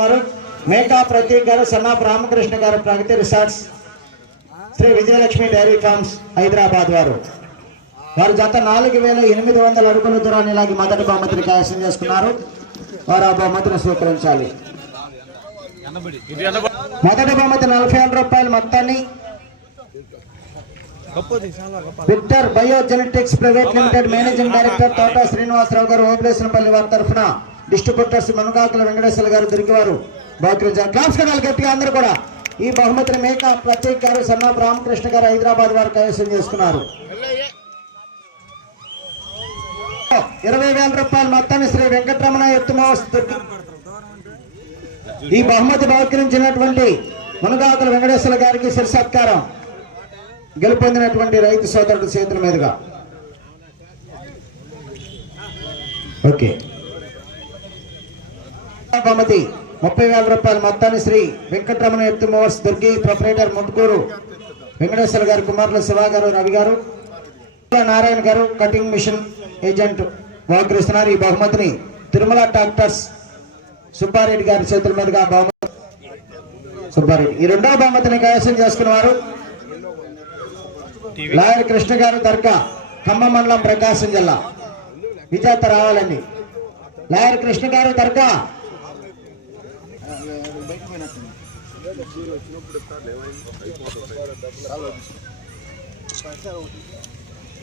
గారు మేకా ప్రతీక్ గారు సన్నాపు రామకృష్ణ గారు Pragati resorts Shri Vijayalakshmi dairy farms Hyderabad వారు. వారు గత నాలుగు వేల ఎనిమిది వందల అడుగుల దూరాన్ని లాగి మొదటి బహుమతిని కైవసం చేసుకున్నారు. వారు ఆ బహుమతిని స్వీకరించాలి. మొదటి బహుమతి నలభై ఏడు రూపాయల మొత్తాన్ని Victor biogenetics private limited managing director Thota Srinivasarao గారు ఓబులేశ్వరపల్లి వారి తరఫున డిస్ట్రిబ్యూటర్స్ మనుగాకుల వెంకటేశ్వర గారు దొరికివారు బహుకరించారు క్లాప్స్ కడాలి గట్టిగా అందరూ కూడా. ఈ బహుమతిని మేక ప్రత్యేక్ గారు సన్నాపు రామకృష్ణ గారు హైదరాబాద్ వారు కైవసం చేసుకున్నారు. ఇరవై వేల రూపాయలు మొత్తాన్ని శ్రీ వెంకటరమణ ఎత్తుమోస్ ఈ బహుమతి బహుకరించినటువంటి మునగాకుల వెంకటేశ్వర గారికి సిరి సత్కారం. గెలుపొందినటువంటి రైతు సోదరుడు చేతుల మీదుగా. ఓకే. బహుమతి. ముప్పై వేల రూపాయలు మొత్తాన్ని Shri Venkataramana earth movers Durgi proprietor Muttukuru Venkateswara గారు కుమారులు శివ గారు రవి గారు నారాయణ గారు కటింగ్ మిషన్ ఏజెంట్ వాగ్రిస్తున్నారు ఈ బహుమతిని తిరుమల డాక్టర్స్ సుబ్బారెడ్డి గారి చేతుల మీదుగా బహుమతి సుబ్బారెడ్డి. ఈ రెండవ బహుమతిని కైవసం చేసుకున్న వారు లాయర్ కృష్ణ గారు దర్గా ఖమ్మం మండలం ప్రకాశం జిల్లా. విజేత రావాలండి. లాయర్ కృష్ణ గారు దర్గా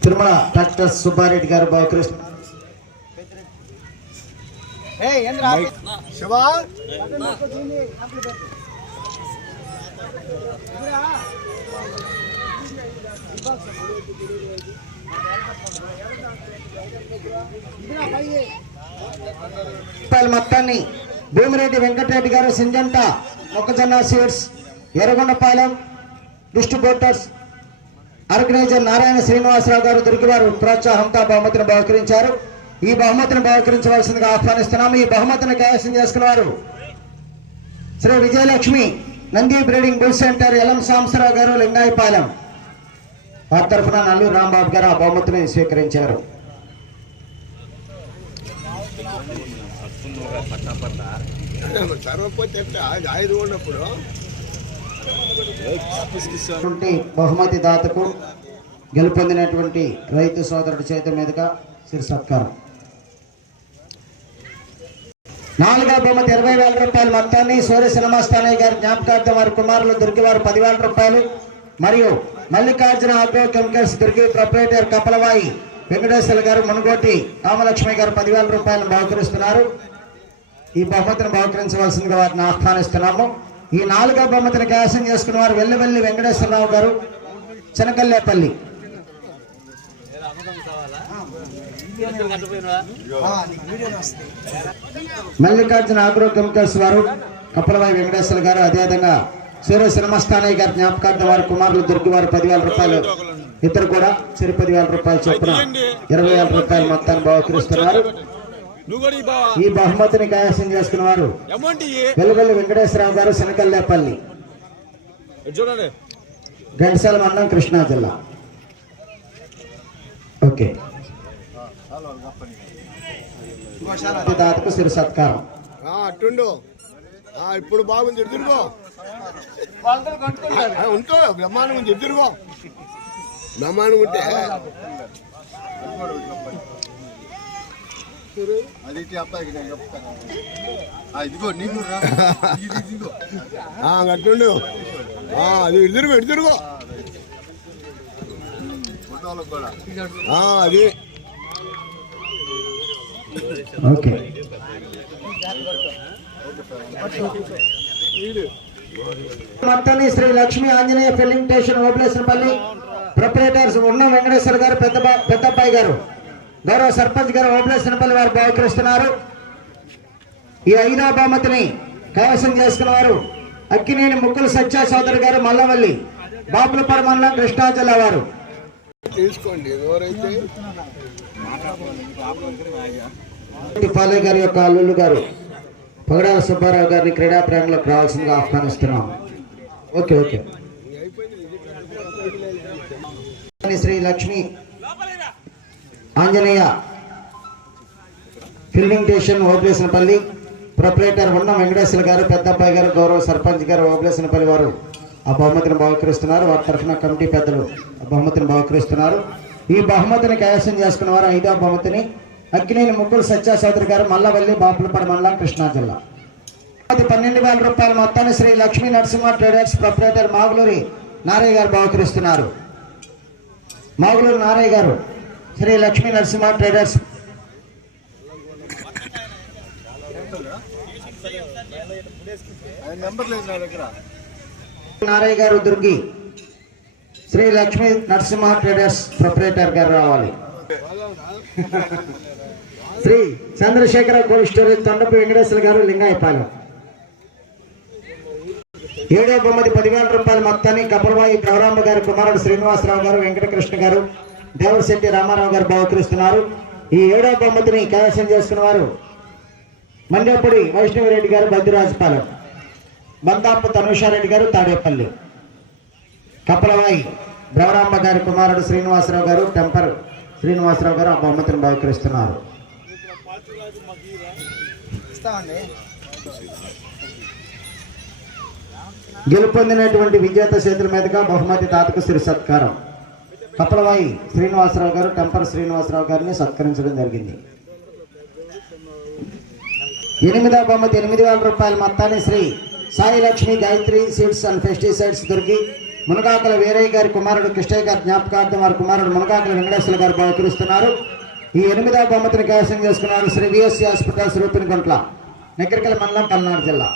తిరుమల డాక్టర్ సుబ్బారెడ్డి గారు బహుకరిస్తున్నారు శివా? మొత్తాన్ని భూమిరెడ్డి వెంకటరెడ్డి గారు సింజంట మొక్కజొన్న seeds Yerragondapalem distributors organiser Narayana Srinivasarao గారు దొరికివారు ప్రోత్సాహంతో బహుమతిని బహుకరించారు. ఈ బహుమతిని బహుకరించవలసిందిగా ఆహ్వానిస్తున్నాము. ఈ బహుమతిని కైవసం చేసుకున్నవారు Shri Vijayalakshmi Nandi breeding bull centre Elam Samsarao గారు లింగాయపాలెం. వారి తరఫున నల్లూరు రాంబాబు గారు ఆ బహుమతిని స్వీకరించారు. అది ఉన్నప్పుడు బహుమతి దాతకు గెలుపొందినటువంటి రైతు సోదరుడి చేతి మీదుగా సిరి సత్కారం. నాలుగో బహుమతి ఇరవై వేల రూపాయల మొత్తాన్ని సూర్య సినిమాస్థానయ్య గారి జ్ఞాపకార్థం వారి కుమారులు దొరికివారు పదివేల రూపాయలు. మరియు మల్లికార్జున ఆగ్రో కెమికల్స్ దొరికి ప్రొపరేటర్ కపలవాయి వెంకటేశ్వర గారు మునుగోటి రామలక్ష్మి గారు పదివేల రూపాయలను బహుకరిస్తున్నారు. ఈ బహుమతిని బహుకరించవలసిందిగా వారిని ఆహ్వానిస్తున్నాము. ఈ నాలుగో బహుమతిని కైవసం చేసుకున్న వారు వెల్లివెల్లి వెంకటేశ్వరరావు గారు చెనకల్లేపల్లి. మల్లికార్జున ఆగ్రో కెమికల్స్ వారు కప్పలవాయి వెంకటేశ్వర గారు అదేవిధంగా సూర్య శ్రమస్థానయ్య గారి జ్ఞాపకార్థం వారి కుమారులు దొరికి వారు పదివేల రూపాయలు. ఇద్దరు కూడా చిరు పదివేల రూపాయలు చొప్పున ఇరవై వేల రూపాయలు మొత్తాన్ని బహుకరిస్తున్నారు. ఈ బహుమతిని కైవసం చేసుకున్న వారు వెలుగల్లి వెంకటేశ్వరరావు గారు శనకల్లేపల్లి. ఘంటసాల మండలం కృష్ణా జిల్లా. ఓకే. దాతకు సిరి సత్కారం. ఆ, అట్టుండు. ఆ, ఇప్పుడు బాగుంది ఆ, ఉంటో బ్రహ్మాండం ఉంది తిరుగు. బ్రహ్మాండం ఉంటే. ఇదిగో నీకు రా. ఇది ఇదిగో. ఆ, అట్టుండు ఆ, అది ఇటు తిరుగు ఇటు తిరుగు. ఫోటోలకు కూడా. ఆ, అది. ఓకే. మొత్తాన్ని Shri Lakshmi Anjaneya filling station Obuleswarapalli proprietors ఉన్న వెంకటేశ్వర గారు పెద్ద పెద్దబ్బాయి గారు. గౌరవ సర్పంచ్ గారు ఓబులేశ్వరపల్లి వారు బహుకరిస్తున్నారు. ఈ ఐదో బహుమతిని కైవసం చేసుకున్న వారు అక్కినేని ముక్కుల సత్య సోదరు గారు మల్లవల్లి బాపులపాడు మండలం కృష్ణా జిల్లా వారు. తీసుకోండి ఎవరైతే పాలే గారి యొక్క అల్లుళ్ళు గారు పగడాల సుబ్బారావు గారిని క్రీడా ప్రాంగణంలోకి రావాల్సిందిగా ఆహ్వానిస్తున్నాం. Okay okay. Shri Lakshmi Anjaneya filling station ఓపరేషన్పల్లి proprietor ఉన్న వెంకటేశ్వర గారు పెద్దబ్బాయి గారు గౌరవ సర్పంచ్ గారు ఓబ్లేసినపల్లి వారు ఆ బహుమతిని బహుకరిస్తున్నారు. వారి తరఫున కమిటీ పెద్దలు ఆ బహుమతిని బహుకరిస్తున్నారు. ఈ బహుమతిని కైవసం చేసుకున్న వారు ఐదో బహుమతిని అక్కినేని ముగ్గురు సత్యాసౌదరి గారు మల్లవల్లి బాపులపాడు మండలం కృష్ణా జిల్లా. పన్నెండు వేల రూపాయల మొత్తాన్ని శ్రీ లక్ష్మీ నరసింహ ట్రేడర్స్ ప్రొపరేటర్ మాగులూరి నారయ్య గారు బహుకరిస్తున్నారు. మాగులూరు నారయ్య గారు శ్రీ లక్ష్మీ నరసింహ ట్రేడర్స్. నారయ్య గారు దుర్గి. శ్రీ లక్ష్మీ నరసింహ ట్రేడర్స్ ప్రొపరేటర్ గారు రావాలి. శ్రీ చంద్రశేఖర కోల్డ్ స్టోరేజ్ తొండపు వెంకటేశ్వర గారు లింగాయపాలెం. ఏడో బొమ్మది పదివేల రూపాయల మొత్తాన్ని కపలవాయి గౌరాంబ గారు కుమారుడు శ్రీనివాసరావు గారు వెంకటకృష్ణ గారు దేవశెట్టి రామారావు గారు బహుకరిస్తున్నారు. ఈ ఏడో బొమ్మతిని కైవసం చేసుకున్న వారు మండేపూడి వైష్ణవరెడ్డి గారు బద్దిరాజపాలెం బందాపు తనుషారెడ్డి గారు తాడేపల్లి. కపలవాయి బ్రవరాంబ గారి కుమారుడు శ్రీనివాసరావు గారు టెంపర్ శ్రీనివాసరావు గారు ఆ బహుమతిని బహుకరిస్తున్నారు. గెలుపొందినటువంటి విజేత చేతుల మీదుగా బహుమతి తాతకు శ్రీ సత్కారం. కపలవాయి శ్రీనివాసరావు గారు టెంపర్ శ్రీనివాసరావు గారిని సత్కరించడం జరిగింది. ఎనిమిదవ బహుమతి ఎనిమిది వేల రూపాయల మొత్తాన్ని Shri Sai Lakshmi Gayatri seeds and pesticides దొరికి మునగాకల వీరయ్య గారి కుమారుడు కృష్ణయ్య గారి జ్ఞాపకార్థం వారి కుమారుడు మునగాకల వెంకటేశ్వర గారు బహుకరిస్తున్నారు. ఈ ఎనిమిదవ బహుమతిని కైవసం చేసుకున్నారు శ్రీ విఎస్సి హాస్పిటల్స్ రూపినగుంట్ల నెక్కరికల మండలం పల్నాడు జిల్లా.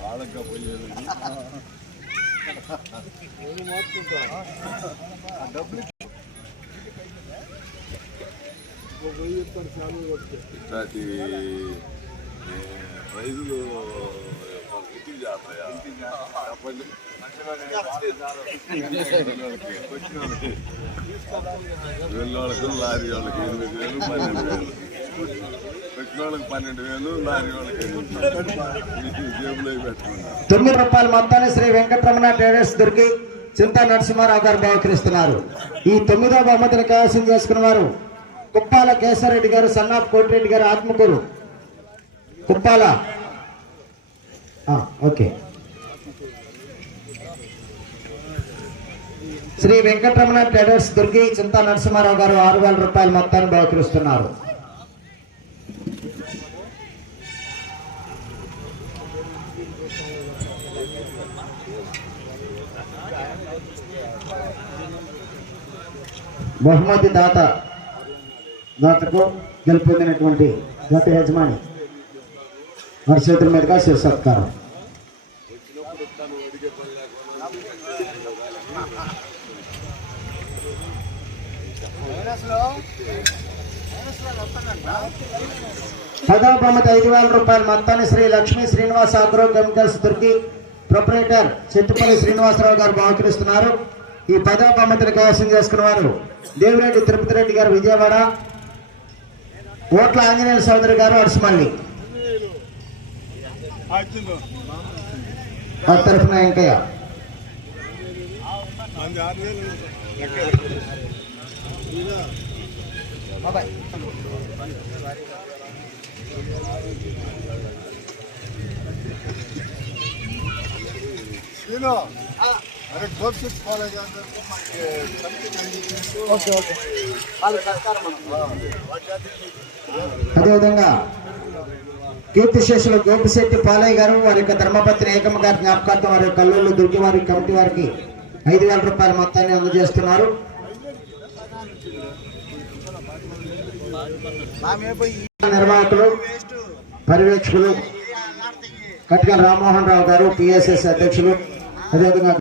వాళ్ళగా పోయేది ఇట్లాంటి ఏ, ప్రైజులు ఇంటికి చేస్తాయా చెప్పండి. వెళ్ళి వాళ్ళకి లారీ వాళ్ళకి ఎనిమిది వేలు పన్నెండు వేలు. తొమ్మిది రూపాయల మొత్తాన్ని శ్రీ వెంకటరమణ ట్రేడర్స్ దొరికి చింతా నరసింహారావు గారు బహుకరిస్తున్నారు. ఈ తొమ్మిదో బహుమతిని కైవసం చేసుకున్న వారు కుప్పాల కేశారెడ్డి గారు సన్నాఫ్ కోటిరెడ్డి గారు ఆత్మకూరు. కుప్పాల. ఓకే. శ్రీ వెంకటరమణ ట్రేడర్స్ దుర్గి చింతా నరసింహారావు గారు ఆరు వేల రూపాయల మొత్తాన్ని బహుకరిస్తున్నారు. బహుమతి దాత దాతకు గెలుపొందినటువంటి గత యజమాని వారి చేతుల మీదుగా శివ సత్కారం పదవ బహుమతి ఐదు వేల రూపాయల మొత్తాన్ని శ్రీ లక్ష్మీ శ్రీనివాస అగ్రో కెమికల్స్ దొరికి ప్రొపరేటర్ చెట్టుపల్లి శ్రీనివాసరావు గారు బహుకరిస్తున్నారు. ఈ పదవ బహుమతిని కైవసం చేసుకున్న వారు దేవిరెడ్డి తిరుపతి రెడ్డి గారు విజయవాడ ఓట్ల ఆంజనేయ సోదరి గారు అడుసుమల్లి తరఫున వెంకయ్య. శ్రీను. కాలేజ్ మనకి ఓకే ఓకే. అదేవిధంగా కీర్తిశేషులు గోపిశెట్టి పాలయ్య గారు వారి యొక్క ధర్మపత్ని ఏకమ్మ గారి జ్ఞాపకార్థం వారి యొక్క కల్లూరు దుర్గి వారి కమిటీ వారికి ఐదు వేల రూపాయల మొత్తాన్ని అందజేస్తున్నారు. నిర్వాహకులు పర్యవేక్షకులు కట్టిన రామ్మోహన్ రావు గారు పిఎస్ఎస్ అధ్యక్షులు అదేవిధంగా